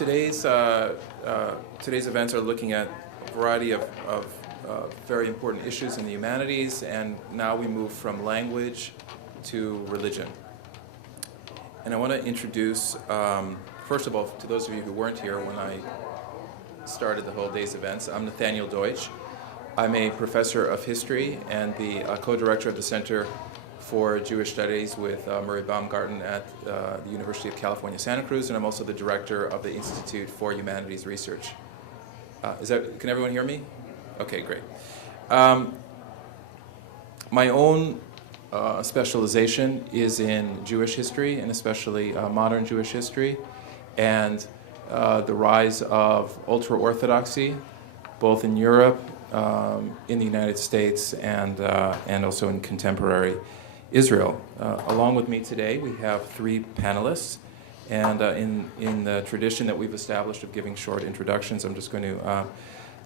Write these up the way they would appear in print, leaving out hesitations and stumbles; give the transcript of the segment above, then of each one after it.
Today's today's events are looking at a variety of very important issues in the humanities, and now we move from language to religion. And I want to introduce, first of all, to those of you who weren't here when I started the whole day's events, I'm Nathaniel Deutsch. I'm a professor of history and the co-director of the Center for Jewish Studies with Murray Baumgarten at the University of California, Santa Cruz, and I'm also the director of the Institute for Humanities Research. Can everyone hear me? Okay, great. My own specialization is in Jewish history, and especially modern Jewish history, and the rise of ultra-Orthodoxy, both in Europe, in the United States, and also in contemporary Israel. Along with me today, we have three panelists, and in the tradition that we've established of giving short introductions, I'm just going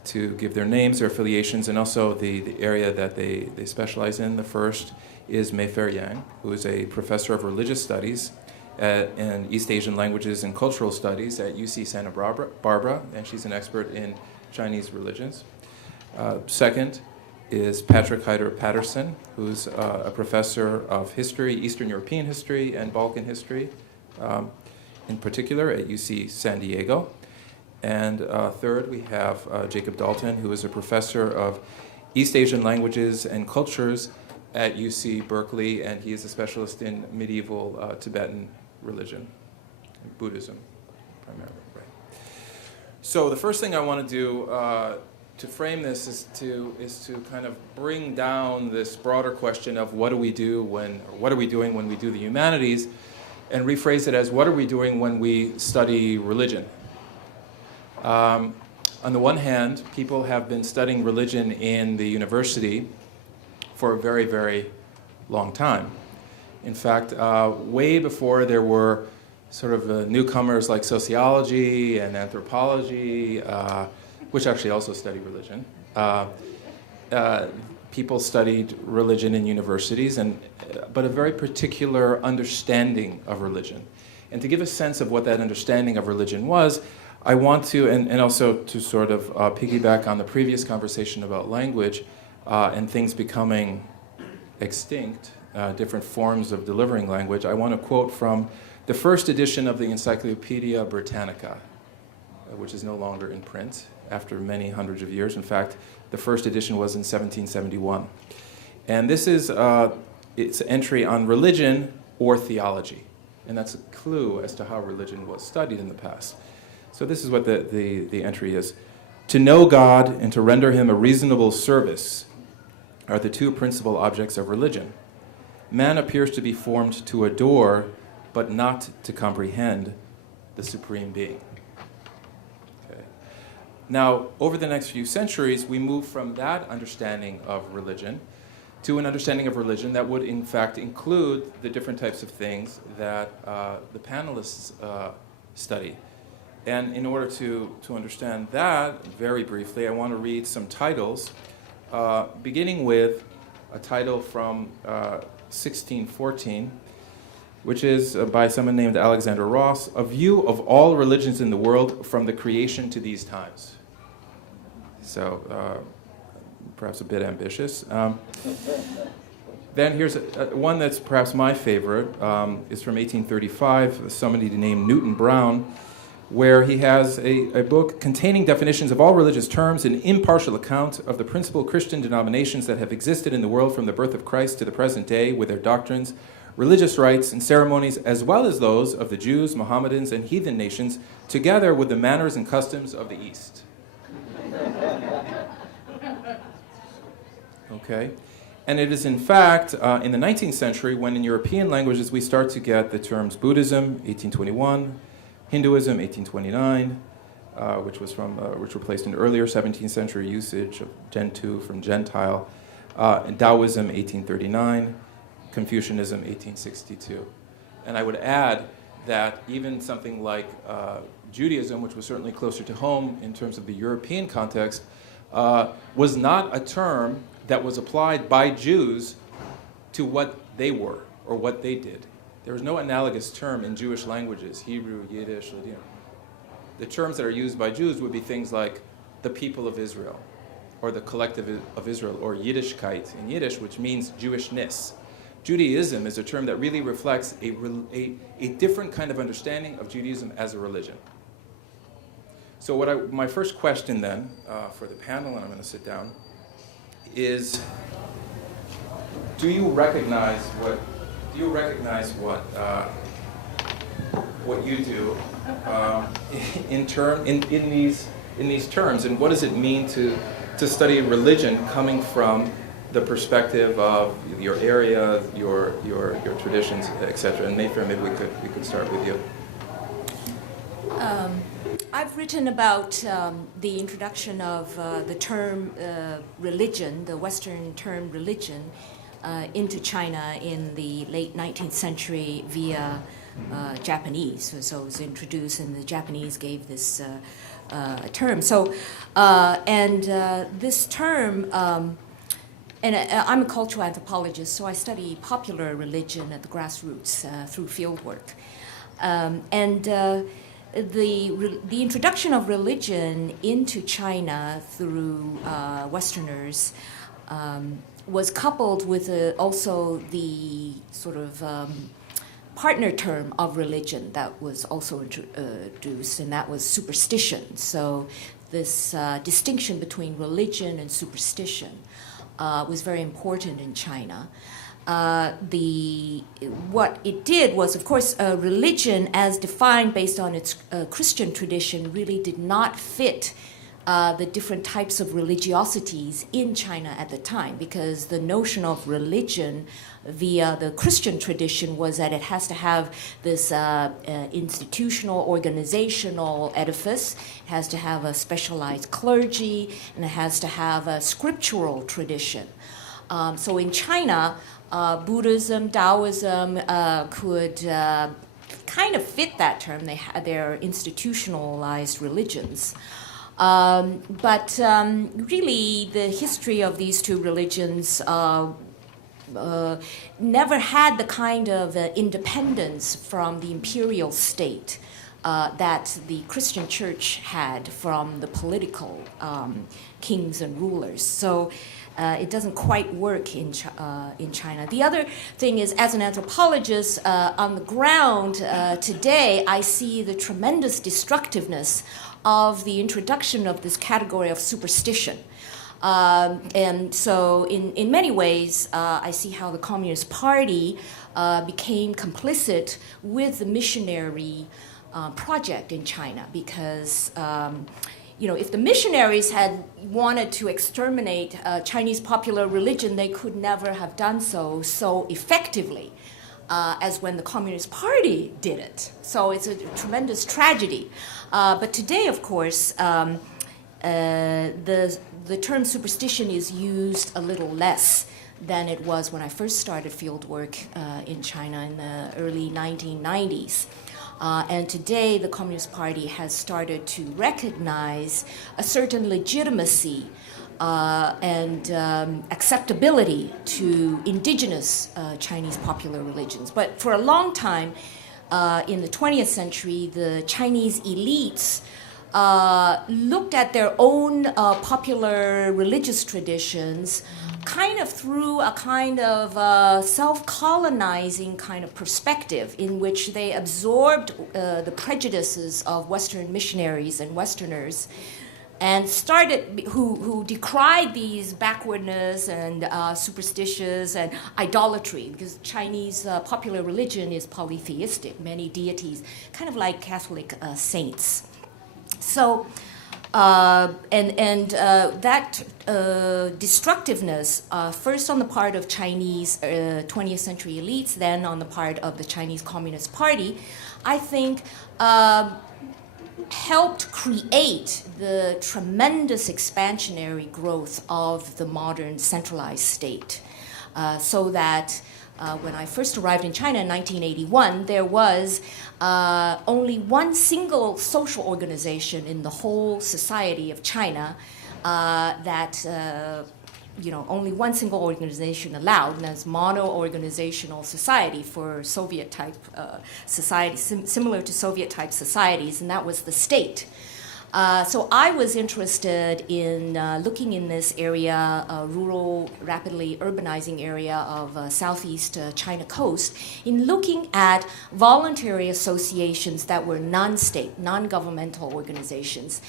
to give their names, their affiliations, and also the area that they specialize in. The first is Meifer Yang, who is a professor of religious studies and East Asian languages and cultural studies at UC Santa Barbara, and she's an expert in Chinese religions. Second is Patrick Hyder Patterson, who's a professor of history, Eastern European history, and Balkan history, in particular at UC San Diego. And third, we have Jacob Dalton, who is a professor of East Asian languages and cultures at UC Berkeley, and he is a specialist in medieval Tibetan religion, Buddhism, primarily. Right. So the first thing I want to do to frame this is to kind of bring down this broader question of what are we doing when we do the humanities, and rephrase it as what are we doing when we study religion. On the one hand, people have been studying religion in the university for a very, very long time. In fact, way before there were sort of newcomers like sociology and anthropology, which actually also study religion. People studied religion in universities, but a very particular understanding of religion. And to give a sense of what that understanding of religion was, I want to, and also to sort of piggyback on the previous conversation about language and things becoming extinct, different forms of delivering language, I want to quote from the first edition of the Encyclopedia Britannica, which is no longer in print after many hundreds of years. In fact, the first edition was in 1771. And this is its entry on religion or theology. And that's a clue as to how religion was studied in the past. So this is what the entry is. To know God and to render him a reasonable service are the two principal objects of religion. Man appears to be formed to adore, but not to comprehend the Supreme Being. Now, over the next few centuries, we move from that understanding of religion to an understanding of religion that would, in fact, include the different types of things that the panelists study. And in order to understand that, very briefly, I want to read some titles, beginning with a title from 1614, which is by someone named Alexander Ross, A View of All Religions in the World from the Creation to These Times. So perhaps a bit ambitious. Then here's one that's perhaps my favorite, is from 1835, somebody named Newton Brown, where he has a book containing definitions of all religious terms, an impartial account of the principal Christian denominations that have existed in the world from the birth of Christ to the present day, with their doctrines, religious rites, and ceremonies, as well as those of the Jews, Mohammedans, and heathen nations, together with the manners and customs of the East. Okay? And it is, in fact, in the 19th century, when in European languages we start to get the terms Buddhism, 1821, Hinduism, 1829, which replaced an earlier 17th century usage of Gentoo from Gentile, and Taoism, 1839, Confucianism, 1862. And I would add that even something like Judaism, which was certainly closer to home in terms of the European context, was not a term that was applied by Jews to what they were or what they did. There was no analogous term in Jewish languages, Hebrew, Yiddish, the terms that are used by Jews would be things like the people of Israel, or the collective of Israel, or Yiddishkeit in Yiddish, which means Jewishness. Judaism is a term that really reflects a different kind of understanding of Judaism as a religion. So my first question then for the panel, and I'm going to sit down, is do you recognize what you do in these terms, and what does it mean to study religion coming from the perspective of your area, your traditions, etc.? And Mayfair, maybe we could start with you. I've written about the introduction of the term religion, the Western term religion, into China in the late 19th century via Japanese. So it was introduced, and the Japanese gave this term. So, this term, and I'm a cultural anthropologist, so I study popular religion at the grassroots through fieldwork. The introduction of religion into China through Westerners was coupled with also the sort of partner term of religion that was also introduced, and that was superstition. So this distinction between religion and superstition was very important in China. What it did was, of course, religion as defined based on its Christian tradition really did not fit the different types of religiosities in China at the time, because the notion of religion via the Christian tradition was that it has to have this institutional, organizational edifice, it has to have a specialized clergy, and it has to have a scriptural tradition. So in China, Buddhism, Taoism could kind of fit that term. They had their institutionalized religions. But really, the history of these two religions never had the kind of independence from the imperial state that the Christian church had from the political kings and rulers. So it doesn't quite work in China. The other thing is, as an anthropologist, on the ground today, I see the tremendous destructiveness of the introduction of this category of superstition. And so in many ways, I see how the Communist Party became complicit with the missionary project in China, because if the missionaries had wanted to exterminate Chinese popular religion, they could never have done so effectively as when the Communist Party did it. So it's a tremendous tragedy. But today, of course, the term superstition is used a little less than it was when I first started fieldwork in China in the early 1990s. And today, the Communist Party has started to recognize a certain legitimacy and acceptability to indigenous Chinese popular religions. But for a long time, in the 20th century, the Chinese elites looked at their own popular religious traditions kind of through a kind of self-colonizing kind of perspective, in which they absorbed the prejudices of Western missionaries and Westerners, and who decried these backwardness and superstitions and idolatry, because Chinese popular religion is polytheistic, many deities, kind of like Catholic saints. So, that destructiveness, first on the part of Chinese 20th century elites, then on the part of the Chinese Communist Party, I think helped create the tremendous expansionary growth of the modern centralized state. So that when I first arrived in China in 1981, there was only one single social organization in the whole society of China that only one single organization allowed, and that's mono-organizational society for Soviet-type society, similar to Soviet-type societies, and that was the state. So I was interested in looking in this area, rural, rapidly urbanizing area of southeast China coast, in looking at voluntary associations that were non-state, non-governmental organizations.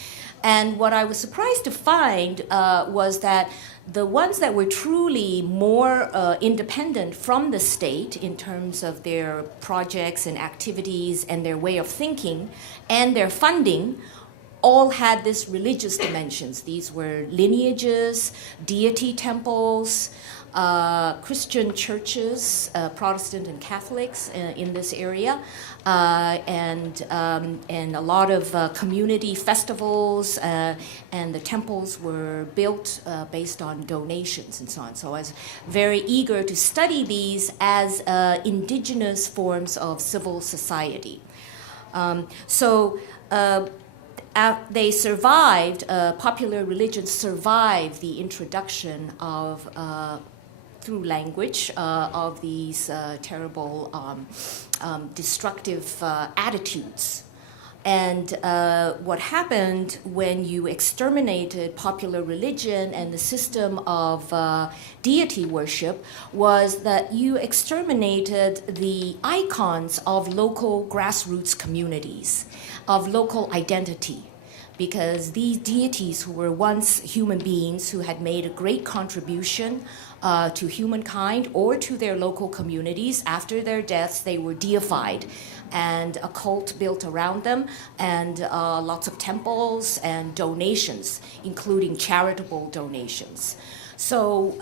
And what I was surprised to find was that the ones that were truly more independent from the state in terms of their projects and activities and their way of thinking and their funding all had this religious dimensions. These were lineages, deity temples, Christian churches, Protestant and Catholics in this area, and a lot of community festivals, and the temples were built based on donations and so on. So I was very eager to study these as indigenous forms of civil society. They survived, popular religions survived the introduction of, through language, of these terrible, destructive attitudes. And what happened when you exterminated popular religion and the system of deity worship was that you exterminated the icons of local grassroots communities, of local identity, because these deities who were once human beings who had made a great contribution to humankind or to their local communities, after their deaths they were deified, and a cult built around them, and lots of temples and donations, including charitable donations. So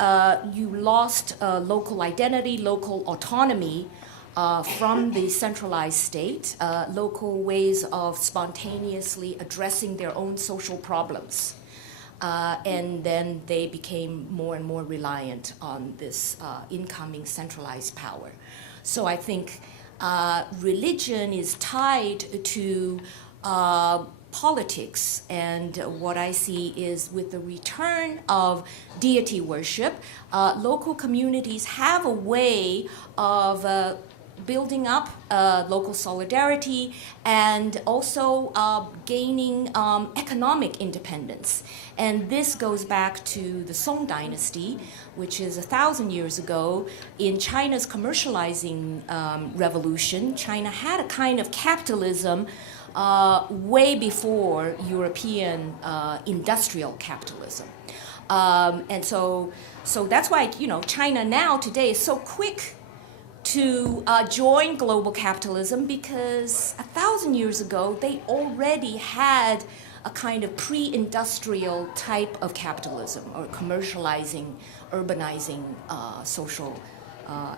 you lost local identity, local autonomy from the centralized state, local ways of spontaneously addressing their own social problems. And then they became more and more reliant on this incoming centralized power. So I think religion is tied to politics, and what I see is with the return of deity worship, local communities have a way of building up local solidarity and also gaining economic independence. And this goes back to the Song Dynasty, which is 1,000 years ago. In China's commercializing revolution, China had a kind of capitalism way before European industrial capitalism. And so that's why, China now today is so quick to join global capitalism, because 1,000 years ago they already had a kind of pre-industrial type of capitalism, or commercializing, urbanizing social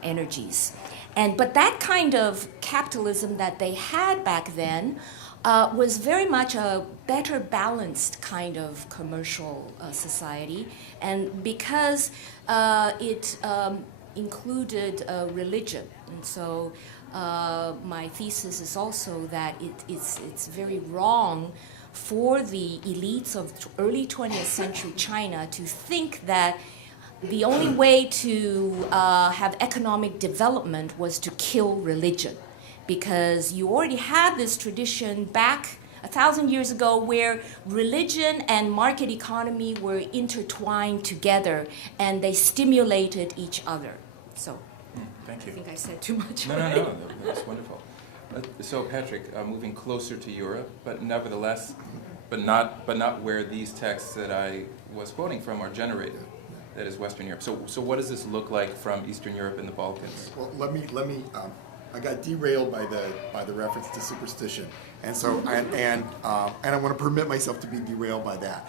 energies. But that kind of capitalism that they had back then was very much a better balanced kind of commercial society, and because it included religion. And so my thesis is also that it's very wrong for the elites of early 20th century China to think that the only way to have economic development was to kill religion, because you already had this tradition back 1,000 years ago where religion and market economy were intertwined together and they stimulated each other. So Thank you. I think I said too much. No, that's wonderful. So Patrick, moving closer to Europe, but nevertheless, but not where these texts that I was quoting from are generated. That is Western Europe. So what does this look like from Eastern Europe and the Balkans? Well, let me. I got derailed by the reference to superstition, and so and I want to permit myself to be derailed by that,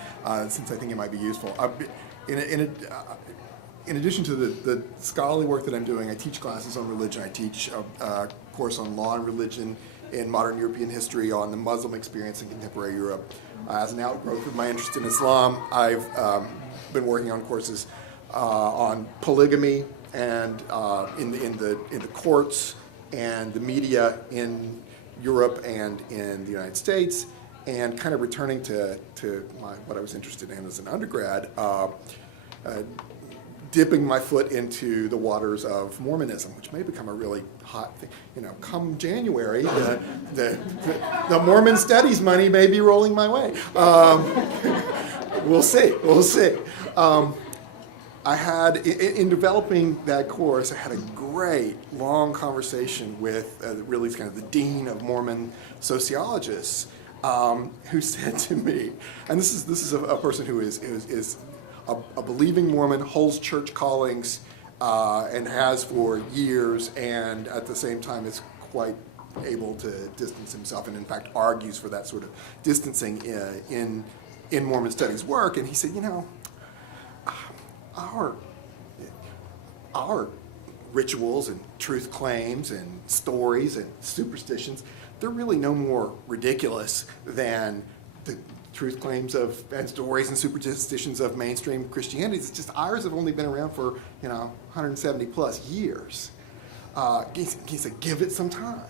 since I think it might be useful. In addition to the scholarly work that I'm doing, I teach classes on religion. I teach a course on law and religion in modern European history, on the Muslim experience in contemporary Europe. As an outgrowth of my interest in Islam, I've been working on courses on polygamy and in the courts and the media in Europe and in the United States, and kind of returning to what I was interested in as an undergrad. dipping my foot into the waters of Mormonism, which may become a really hot thing. Come January, the Mormon studies money may be rolling my way. We'll see. I had, in developing that course, I had a great long conversation with really kind of the dean of Mormon sociologists, who said to me, and this is a person who is a believing Mormon, holds church callings, and has for years, and at the same time is quite able to distance himself, and in fact argues for that sort of distancing in Mormon studies work. And he said, our rituals and truth claims and stories and superstitions, they're really no more ridiculous than the truth claims and stories and superstitions of mainstream Christianity. It's just ours have only been around for 170 plus years. He said, give it some time.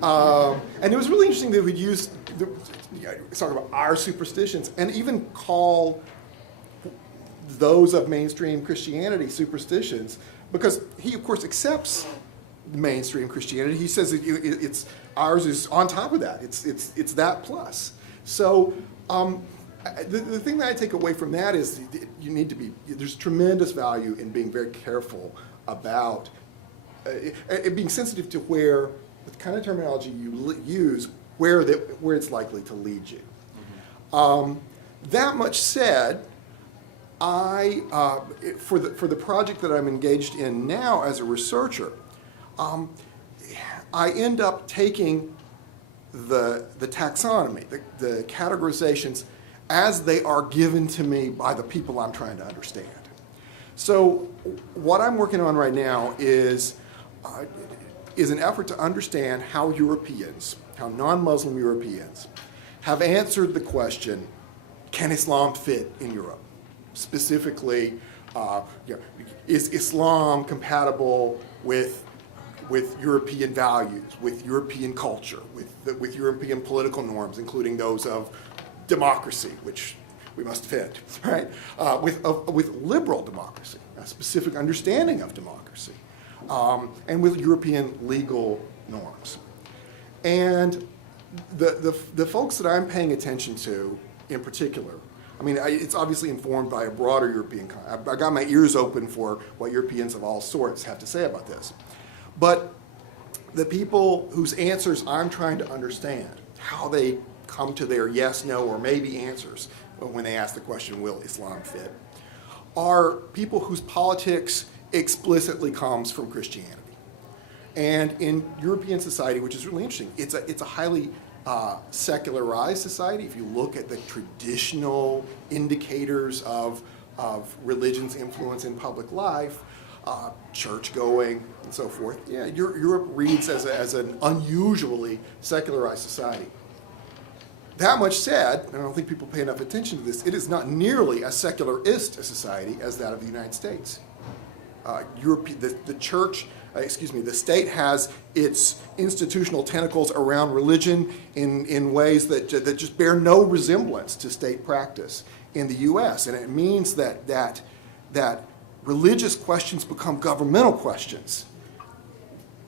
And it was really interesting that we'd use talk about our superstitions and even call those of mainstream Christianity superstitions, because he of course accepts mainstream Christianity. He says it's ours is on top of that. It's that plus. So the thing that I take away from that is there's tremendous value in being very careful about being sensitive to where the kind of terminology you use, where it's likely to lead you. That much said, for the project that I'm engaged in now as a researcher, I end up taking the taxonomy, the categorizations, as they are given to me by the people I'm trying to understand. So what I'm working on right now is an effort to understand how non-Muslim Europeans, have answered the question, can Islam fit in Europe? Specifically, is Islam compatible with European values, with European culture, with European political norms, including those of democracy, which we must defend, right? With liberal democracy, a specific understanding of democracy, and with European legal norms. And the folks that I'm paying attention to, in particular, it's obviously informed by a broader European. I got my ears open for what Europeans of all sorts have to say about this. But the people whose answers I'm trying to understand, how they come to their yes, no, or maybe answers when they ask the question, will Islam fit, are people whose politics explicitly comes from Christianity. And in European society, which is really interesting, it's a highly secularized society. If you look at the traditional indicators of religion's influence in public life, church going and so forth, Europe reads as an unusually secularized society. That much said, and I don't think people pay enough attention to this, it is not nearly as secularist a society as that of the United States. The state has its institutional tentacles around religion in ways that just bear no resemblance to state practice in the U.S. And it means that religious questions become governmental questions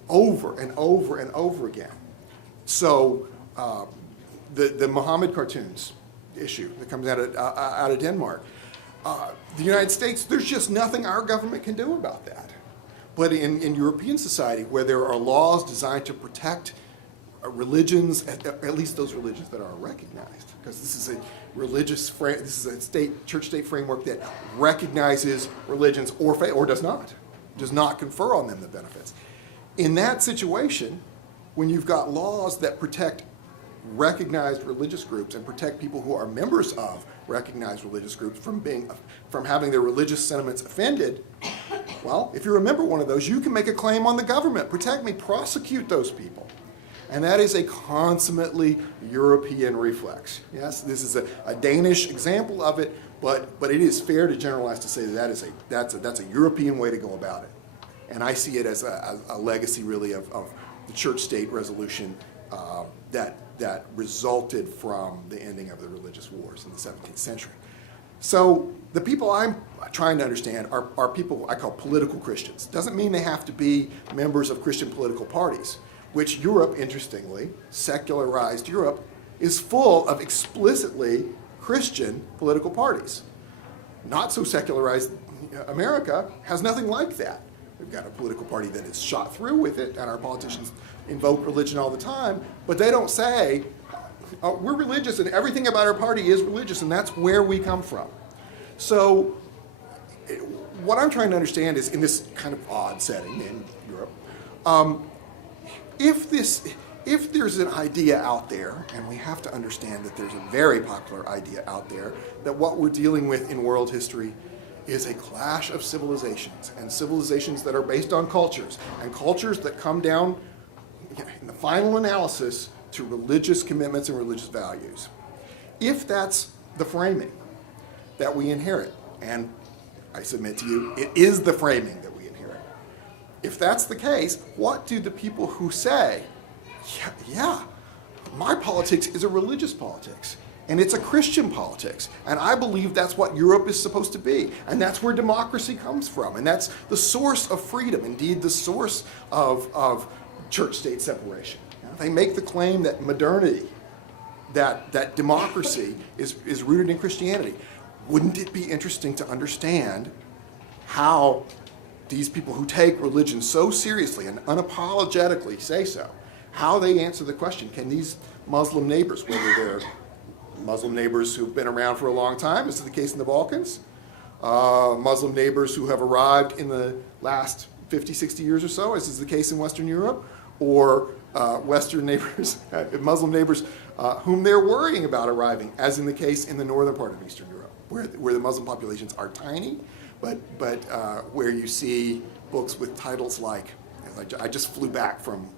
over and over and over again. So the Muhammad cartoons issue that comes out of Denmark, the United States, there's just nothing our government can do about that. But in European society, where there are laws designed to protect religions, at least those religions that are recognized, because this is a church-state framework that recognizes religions or does not confer on them the benefits. In that situation, when you've got laws that protect recognized religious groups and protect people who are members of recognized religious groups from having their religious sentiments offended, well, if you're a member of one of those, you can make a claim on the government. Protect me, prosecute those people. And that is a consummately European reflex. Yes, this is a Danish example of it, but it is fair to generalize to say that's a European way to go about it. And I see it as a legacy, really, of the church-state resolution that resulted from the ending of the religious wars in the 17th century. So the people I'm trying to understand are people I call political Christians. Doesn't mean they have to be members of Christian political parties, which Europe, interestingly, secularized Europe, is full of explicitly Christian political parties. Not so secularized America has nothing like that. We've got a political party that is shot through with it, and our politicians invoke religion all the time, but they don't say, oh, we're religious and everything about our party is religious, and that's where we come from. So what I'm trying to understand is, in this kind of odd setting in Europe, if there's an idea out there, and we have to understand that there's a very popular idea out there, that what we're dealing with in world history is a clash of civilizations, and civilizations that are based on cultures, and cultures that come down, in the final analysis, to religious commitments and religious values. If that's the framing that we inherit, and I submit to you, it is the framing that we inherit. If that's the case, what do the people who say, yeah, my politics is a religious politics, and it's a Christian politics, and I believe that's what Europe is supposed to be, and that's where democracy comes from, and that's the source of freedom, indeed the source of church-state separation. They make the claim that modernity, that democracy is rooted in Christianity. Wouldn't it be interesting to understand how these people who take religion so seriously and unapologetically say so, how they answer the question, can these Muslim neighbors, whether they're Muslim neighbors who've been around for a long time, as is the case in the Balkans, Muslim neighbors who have arrived in the last 50, 60 years or so, as is the case in Western Europe, or Western neighbors, Muslim neighbors, whom they're worrying about arriving, as in the case in the northern part of Eastern Europe, where the Muslim populations are tiny, but where you see books with titles like, I just flew back from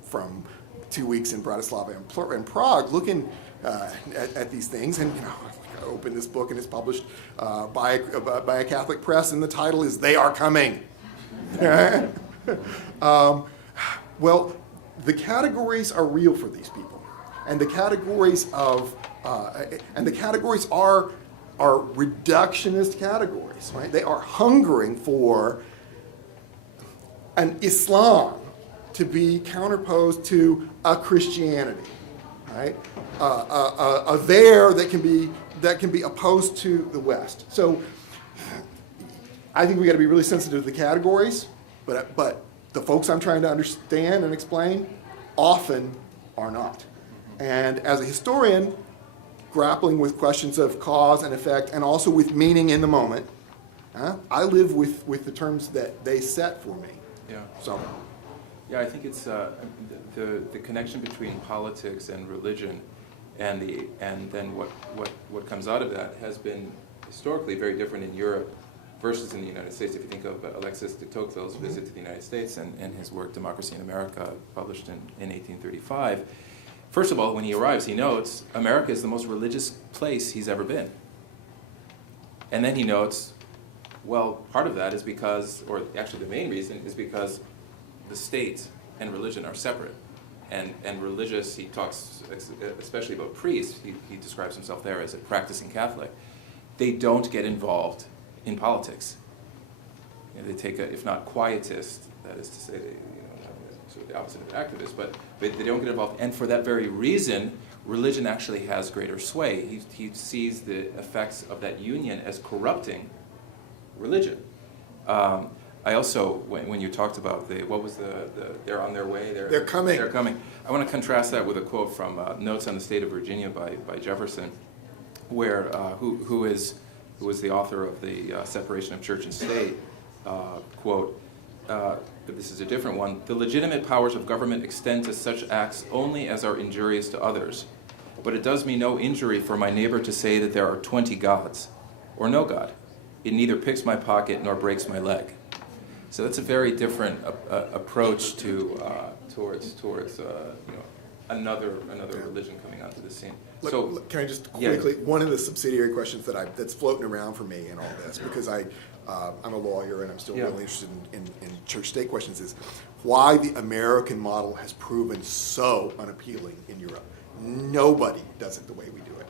2 weeks in Bratislava and Prague, looking at these things, and I opened this book and it's published by a Catholic press, and the title is "They Are Coming." Well, the categories are real for these people, and the categories are reductionist categories, right? They are hungering for an Islam to be counterposed to a Christianity, right? A there that can be opposed to the West. So I think we got to be really sensitive to the categories, but the folks I'm trying to understand and explain often are not. And as a historian, grappling with questions of cause and effect, and also with meaning in the moment, I live with the terms that they set for me. Yeah. So. Yeah, I think it's the connection between politics and religion, and then what comes out of that has been historically very different in Europe versus in the United States. If you think of Alexis de Tocqueville's visit to the United States and his work Democracy in America, published in 1835, first of all, when he arrives, he notes America is the most religious place he's ever been. And then he notes, well, part of that is because, or actually the main reason is because the state and religion are separate. And religious, he talks especially about priests, he describes himself there as a practicing Catholic. They don't get involved in politics. They take a, if not quietist, that is to say, sort of the opposite of activist, but they don't get involved. And for that very reason, religion actually has greater sway. He sees the effects of that union as corrupting religion. I also, when you talked about they're on their way, they're coming. They're coming. I want to contrast that with a quote from Notes on the State of Virginia by Jefferson, where who was the author of the Separation of Church and State. Quote, this is a different one: "The legitimate powers of government extend to such acts only as are injurious to others. But it does me no injury for my neighbor to say that there are 20 gods, or no God. It neither picks my pocket nor breaks my leg." So that's a very different approach towards another religion coming onto the scene. So can I just quickly, one of the subsidiary questions that's floating around for me in all this, because I'm a lawyer and I'm still really interested in church-state questions, is why the American model has proven so unappealing in Europe. Nobody does it the way we do it.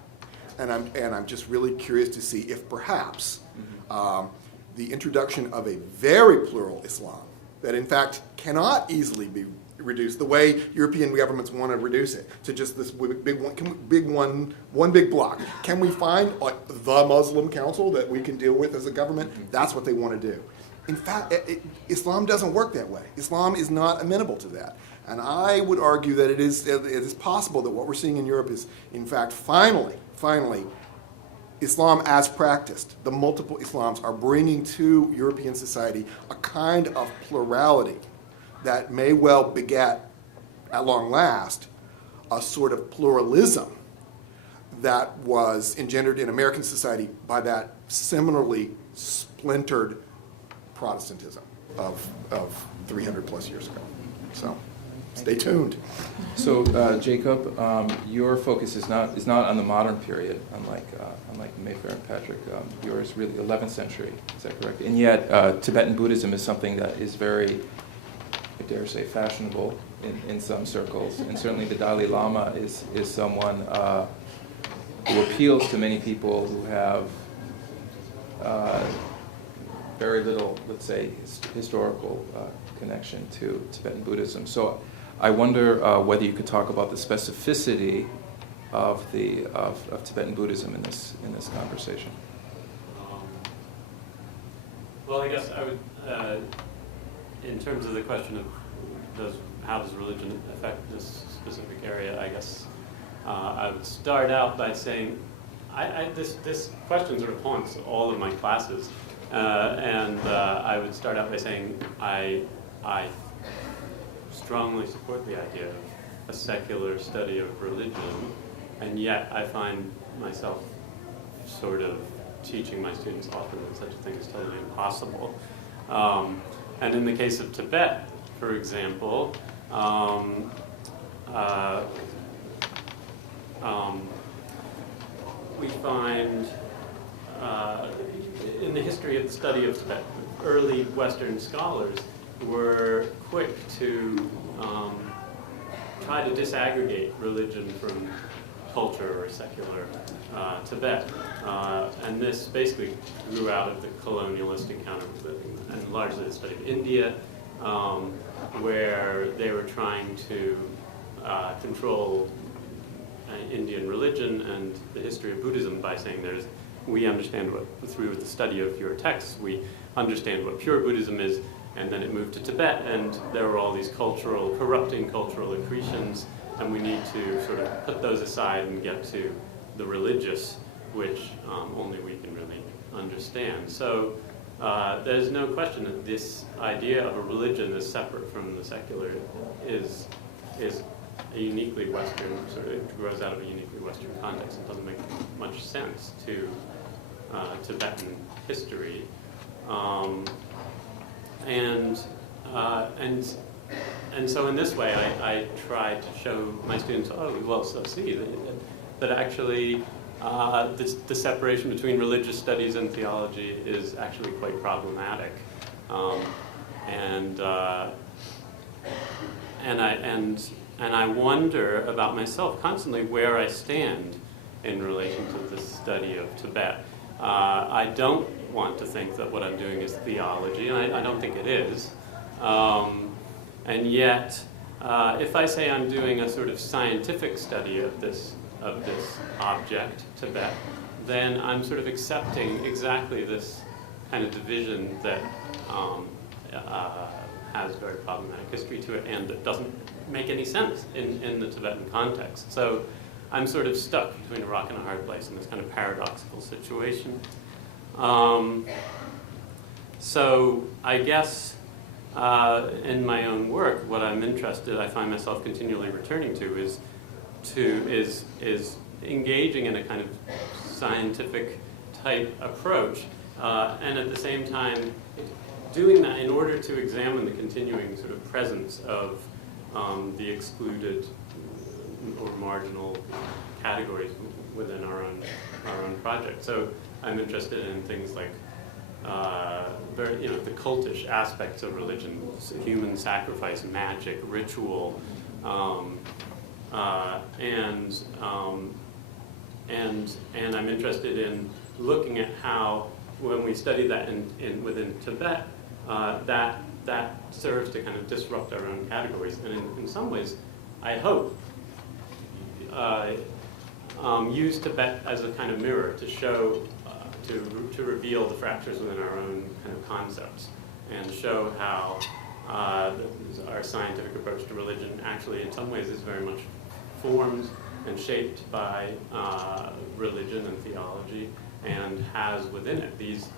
and I'm just really curious to see if perhaps the introduction of a very plural Islam that in fact cannot easily be reduced the way European governments want to reduce it to just this one big block. Can we find like the Muslim Council that we can deal with as a government? That's what they want to do. In fact, Islam doesn't work that way. Islam is not amenable to that. And I would argue that it is possible that what we're seeing in Europe is, in fact, finally, Islam as practiced, the multiple Islams are bringing to European society a kind of plurality that may well beget, at long last, a sort of pluralism that was engendered in American society by that similarly splintered Protestantism of 300 plus years ago. So stay tuned. So Jacob, your focus is not on the modern period, unlike Mayfair and Patrick. Yours really 11th century. Is that correct? And yet Tibetan Buddhism is something that is very, I dare say, fashionable in some circles, and certainly the Dalai Lama is someone who appeals to many people who have very little, let's say, historical connection to Tibetan Buddhism. So I wonder whether you could talk about the specificity of Tibetan Buddhism in this conversation. Well, I guess I would, in terms of the question of how does religion affect this specific area, I guess I would start out by saying this question sort of haunts all of my classes, and I would start out by saying I strongly support the idea of a secular study of religion, and yet I find myself sort of teaching my students often that such a thing is totally impossible. And in the case of Tibet, for example, we find in the history of the study of Tibet, early Western scholars were quick to try to disaggregate religion from culture or secular Tibet. And this basically grew out of the colonialist encounter and largely the study of India, where they were trying to control Indian religion and the history of Buddhism by saying we understand through the study of your texts, we understand what pure Buddhism is, and then it moved to Tibet, and there were all these corrupting cultural accretions, and we need to sort of put those aside and get to the religious, which only we can really understand. So there's no question that this idea of a religion as separate from the secular is a uniquely Western, sort of grows out of a uniquely Western context. It doesn't make much sense to Tibetan history. And so in this way, I try to show my students, that actually the separation between religious studies and theology is actually quite problematic. And I wonder about myself constantly where I stand in relation to the study of Tibet. I don't want to think that what I'm doing is theology, and I don't think it is. And yet, if I say I'm doing a sort of scientific study of this object, Tibet, then I'm sort of accepting exactly this kind of division that has very problematic history to it and that doesn't make any sense in the Tibetan context. So I'm sort of stuck between a rock and a hard place in this kind of paradoxical situation. So I guess in my own work, what I'm interested, I find myself continually returning to is engaging in a kind of scientific type approach, and at the same time doing that in order to examine the continuing sort of presence of the excluded or marginal categories within our own project. So I'm interested in things like the cultish aspects of religion, human sacrifice, magic, and I'm interested in looking at how, when we study that within Tibet, that serves to kind of disrupt our own categories, and in some ways, I hope, use Tibet as a kind of mirror to show, to reveal the fractures within our own kind of concepts, and show how our scientific approach to religion actually in some ways is very much formed and shaped by religion and theology, and has within it these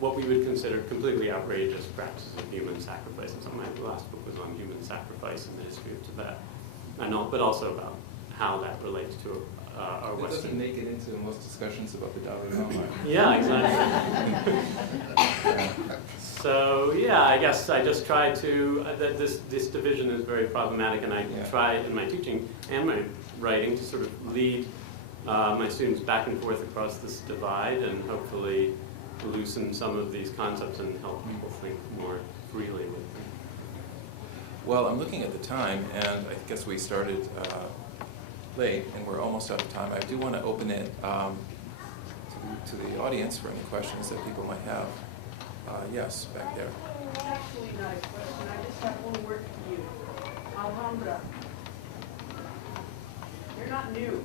what we would consider completely outrageous practices of human sacrifice. And so my last book was on human sacrifice in the history of Tibet, but also about how that relates to our It Western. doesn't make it into most discussions about the Dalai Lama. Yeah, exactly. So yeah, I guess I just try to, this division is very problematic, and I try in my teaching and my writing to sort of lead my students back and forth across this divide, and hopefully loosen some of these concepts and help people think more freely with them. Well, I'm looking at the time, and I guess we started late, and we're almost out of time. I do want to open it to the audience for any questions that people might have. Yes, back there. Actually, not a question. I just have one word for you. Alhambra. You're not new.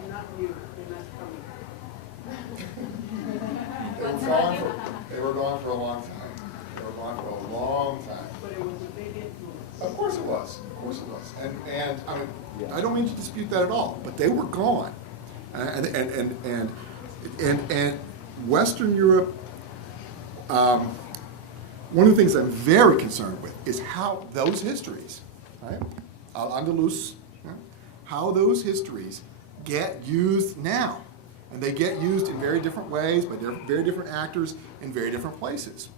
You're not new. You're not coming. They were gone for a long time. They were gone for a long time. But it was a big influence. Of course it was. Of course it was. And I mean, I don't mean to dispute that at all, but they were gone. And Western Europe, one of the things I'm very concerned with is how those histories, right, Al-Andalus, how those histories get used now. And they get used in very different ways by very different actors in very different places.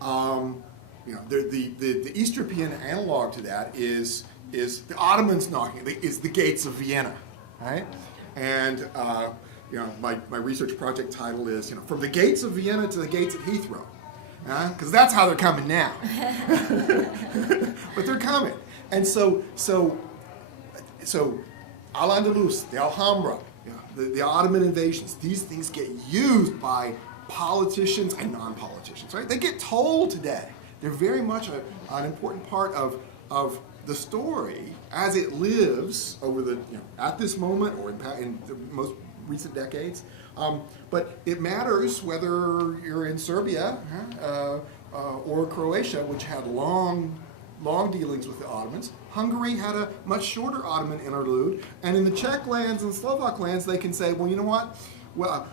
The East European analog to that is the Ottomans knocking, is the gates of Vienna, right? And my research project title is from the gates of Vienna to the gates of Heathrow, because that's how they're coming now. But they're coming, and so Al-Andalus, the Alhambra, the Ottoman invasions, these things get used by politicians and non-politicians, right? They get told today. They're very much an important part of the story as it lives over at this moment or in the most recent decades. But it matters whether you're in Serbia or Croatia, which had long dealings with the Ottomans. Hungary had a much shorter Ottoman interlude, and in the Czech lands and Slovak lands, they can say, well, you know what? Well,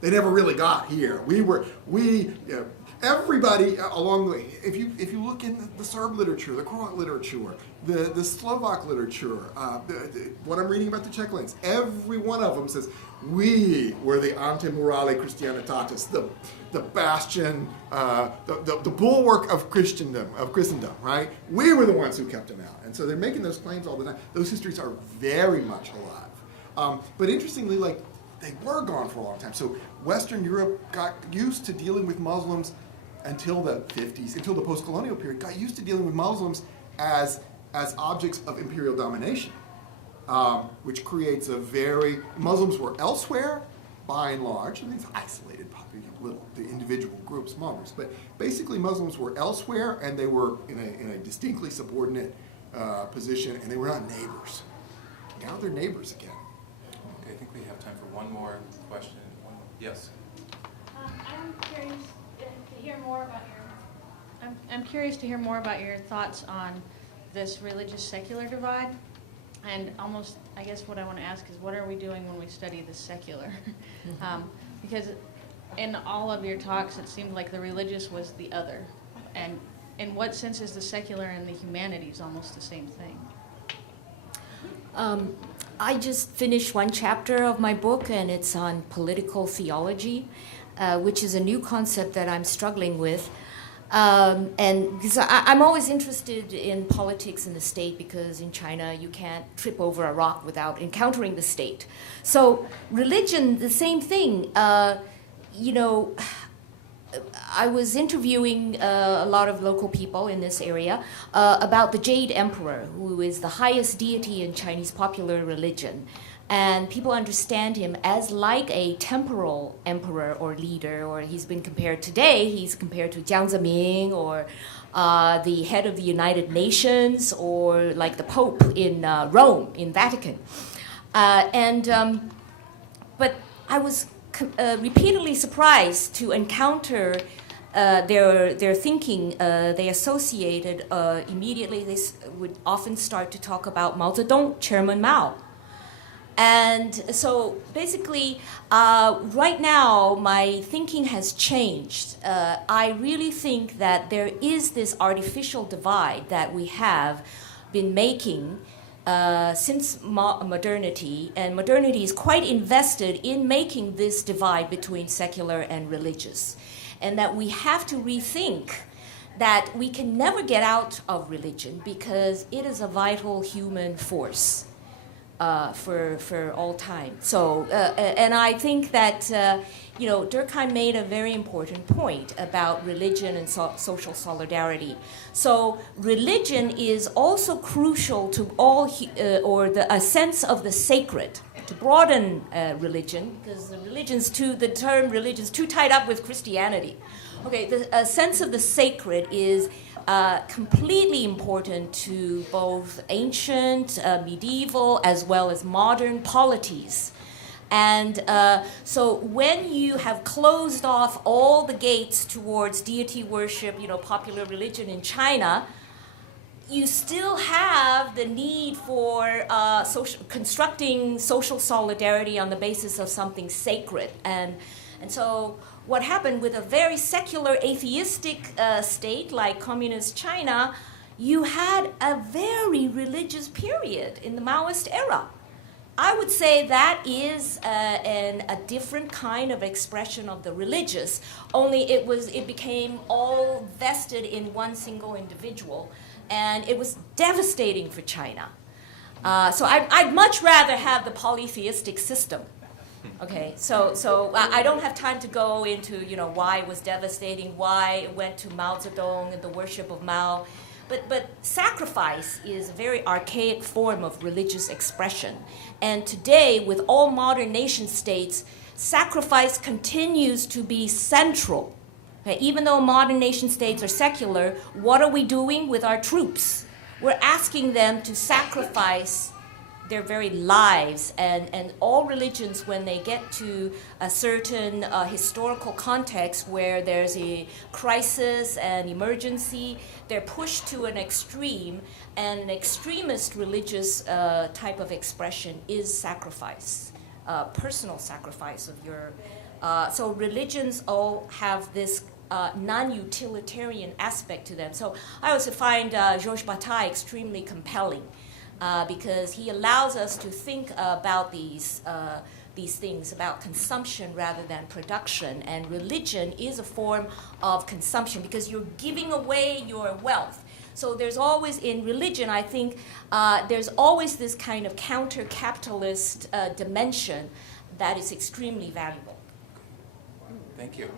they never really got here. Everybody along the way. If you look in the Serb literature, the Croat literature, the Slovak literature, what I'm reading about the Czech lands, every one of them says we were the ante murale Christianitatis, the bastion, the bulwark of Christendom, right? We were the ones who kept them out. And so they're making those claims all the time. Those histories are very much alive. But interestingly, they were gone for a long time. So Western Europe got used to dealing with Muslims until the 50s, until the post-colonial period, got used to dealing with Muslims as objects of imperial domination, which creates Muslims were elsewhere, by and large, and these isolated the individual groups, Muslims, but basically Muslims were elsewhere, and they were in a distinctly subordinate position, and they were not neighbors. Now they're neighbors again. Okay, I think we have time for one more question. Yes. I'm curious to hear more about I'm curious to hear more about your thoughts on this religious-secular divide, and almost, I guess what I want to ask is, what are we doing when we study the secular? Because in all of your talks, it seemed like the religious was the other, and in what sense is the secular and the humanities almost the same thing? I just finished one chapter of my book, and it's on political theology, which is a new concept that I'm struggling with. And because I'm always interested in politics and the state, because in China you can't trip over a rock without encountering the state. So religion, the same thing. I was interviewing a lot of local people in this area about the Jade Emperor, who is the highest deity in Chinese popular religion. And people understand him as like a temporal emperor or leader, or he's been compared today, he's compared to Jiang Zemin, or the head of the United Nations, or like the Pope in Rome, in Vatican. But I was repeatedly surprised to encounter their thinking. They associated immediately, they would often start to talk about Mao Zedong, Chairman Mao. And so basically, right now, my thinking has changed. I really think that there is this artificial divide that we have been making since modernity, and modernity is quite invested in making this divide between secular and religious, and that we have to rethink that we can never get out of religion because it is a vital human force. For all time. So, and I think that, Durkheim made a very important point about religion and social solidarity. So, religion is also crucial to all, a sense of the sacred, to broaden religion, because the term religion is too tied up with Christianity. Okay, a sense of the sacred is completely important to both ancient, medieval, as well as modern polities. And so when you have closed off all the gates towards deity worship, popular religion in China, you still have the need for constructing social solidarity on the basis of something sacred. And so what happened with a very secular, atheistic state like communist China, you had a very religious period in the Maoist era. I would say that is a different kind of expression of the religious, only it became all vested in one single individual, and it was devastating for China. So I'd much rather have the polytheistic system. Okay, so I don't have time to go into why it was devastating, why it went to Mao Zedong and the worship of Mao, but sacrifice is a very archaic form of religious expression, and today with all modern nation states, sacrifice continues to be central. Okay, even though modern nation states are secular, what are we doing with our troops? We're asking them to sacrifice their very lives, and all religions, when they get to a certain historical context where there's a crisis and emergency, they're pushed to an extreme, and an extremist religious type of expression is sacrifice, personal sacrifice of your. So religions all have this non-utilitarian aspect to them. So I also find Georges Bataille extremely compelling. Because he allows us to think about these things, about consumption rather than production. And religion is a form of consumption because you're giving away your wealth. So there's always, in religion, I think, there's always this kind of counter-capitalist dimension that is extremely valuable. Thank you.